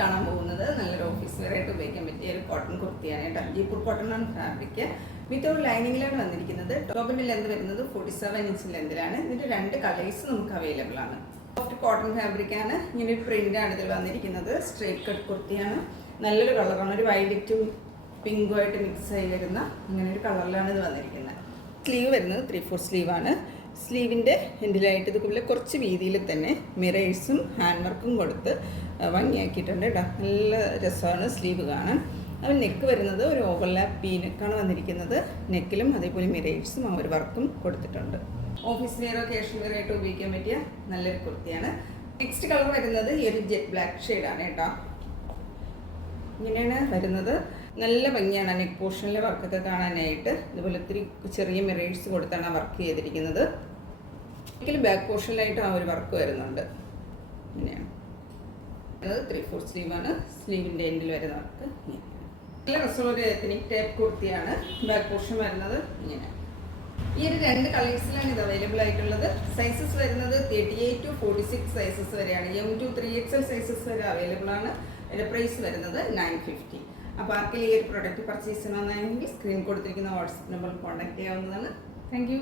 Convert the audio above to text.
കാണാൻ പോകുന്നത് നല്ലൊരു ഓഫീസ് വെയർ ആയിട്ട് ഉപയോഗിക്കാൻ പറ്റിയ ഒരു കോട്ടൺ കുർത്തിയാണ് കേട്ടോ. ജയ്പൂർ കോട്ടൺ ആണ് ഫാബ്രിക്. വിത്തൗട്ട് ലൈനിങ്ങിലാണ് വന്നിരിക്കുന്നത്. ടോപ്പിന്റെ ലെന്ത് വരുന്നത് 47 ഇഞ്ച് ലെന്തിലാണ്. ഇതിന്റെ 2 കളേഴ്സ് നമുക്ക് അവൈലബിൾ ആണ്. സോഫ്റ്റ് കോട്ടൺ ഫാബ്രിക് ആണ്. ഇങ്ങനെ ഒരു പ്രിന്റ് ആണ് ഇതിൽ വന്നിരിക്കുന്നത്. സ്ട്രേറ്റ് കട്ട് കുർത്തിയാണ്. നല്ലൊരു കളറാണ്. ഒരു വയലറ്റും പിങ്കും ആയിട്ട് മിക്സ് ആയി വരുന്ന അങ്ങനെ ഒരു കളറിലാണ് ഇത് വന്നിരിക്കുന്നത്. സ്ലീവ് വരുന്നത് 3/4 സ്ലീവാണ്. സ്ലീവിൻ്റെ എൻഡിലായിട്ട് ഇതുപോലെ കുറച്ച് വീതിയിൽ തന്നെ മിറേഴ്സും ഹാൻഡ് വർക്കും കൊടുത്ത് ഭംഗിയാക്കിയിട്ടുണ്ട് കേട്ടോ. നല്ല രസമാണ് സ്ലീവ് കാണാൻ. അത് നെക്ക് വരുന്നത് ഒരു ഓവർലാപ്പ് പീ നെക്കാണ് വന്നിരിക്കുന്നത്. നെക്കിലും അതേപോലെ മിറേഴ്സും ആ ഒരു വർക്കും കൊടുത്തിട്ടുണ്ട്. ഓഫീസ് വെയറോ കാഷ്വൽ വെയറോ ആയിട്ട് ഉപയോഗിക്കാൻ പറ്റിയ നല്ലൊരു കുർത്തിയാണ്. നെക്സ്റ്റ് കളർ വരുന്നത് ഈ ഒരു ജെറ്റ് ബ്ലാക്ക് ഷെയ്ഡാണ് കേട്ടോ. ഇങ്ങനെയാണ് വരുന്നത്. നല്ല ഭംഗിയാണ് നെക്ക് പോർഷനിലെ വർക്കൊക്കെ കാണാനായിട്ട്. ഇതുപോലെ ഒത്തിരി ചെറിയ മിറേഴ്സ് കൊടുത്താണ് വർക്ക് ചെയ്തിരിക്കുന്നത്. ഒരിക്കലും ബാക്ക് പോർഷനിലായിട്ട് ആ ഒരു വർക്ക് വരുന്നുണ്ട്. ഇങ്ങനെയാണ് 3/4 സ്ലീവാണ്. സ്ലീവിൻ്റെ എൻഡിൽ വരുന്ന വർക്ക് നല്ല രസമുള്ള ഒരു എത്നിക് ടൈപ്പ് കുർത്തിയാണ്. ബാക്ക് പോർഷൻ വരുന്നത് ഇങ്ങനെ. ഈ ഒരു 2 കളേഴ്സിലാണ് ഇത് അവൈലബിൾ ആയിട്ടുള്ളത്. സൈസസ് വരുന്നത് 38 to 46 സൈസസ് വരെയാണ്. M to 3XL സൈസസ് വരെ അവൈലബിൾ ആണ്. അതിൻ്റെ പ്രൈസ് വരുന്നത് 950. അപ്പോൾ ആർക്കെങ്കിലും ഈ ഒരു പ്രൊഡക്റ്റ് പർച്ചേസ് ചെയ്യണമെന്നാണെങ്കിൽ സ്ക്രീൻ കൊടുത്തിരിക്കുന്ന വാട്സപ്പ് നമ്പറിൽ കോൺടാക്ട് ചെയ്യാവുന്നതാണ്. Thank you.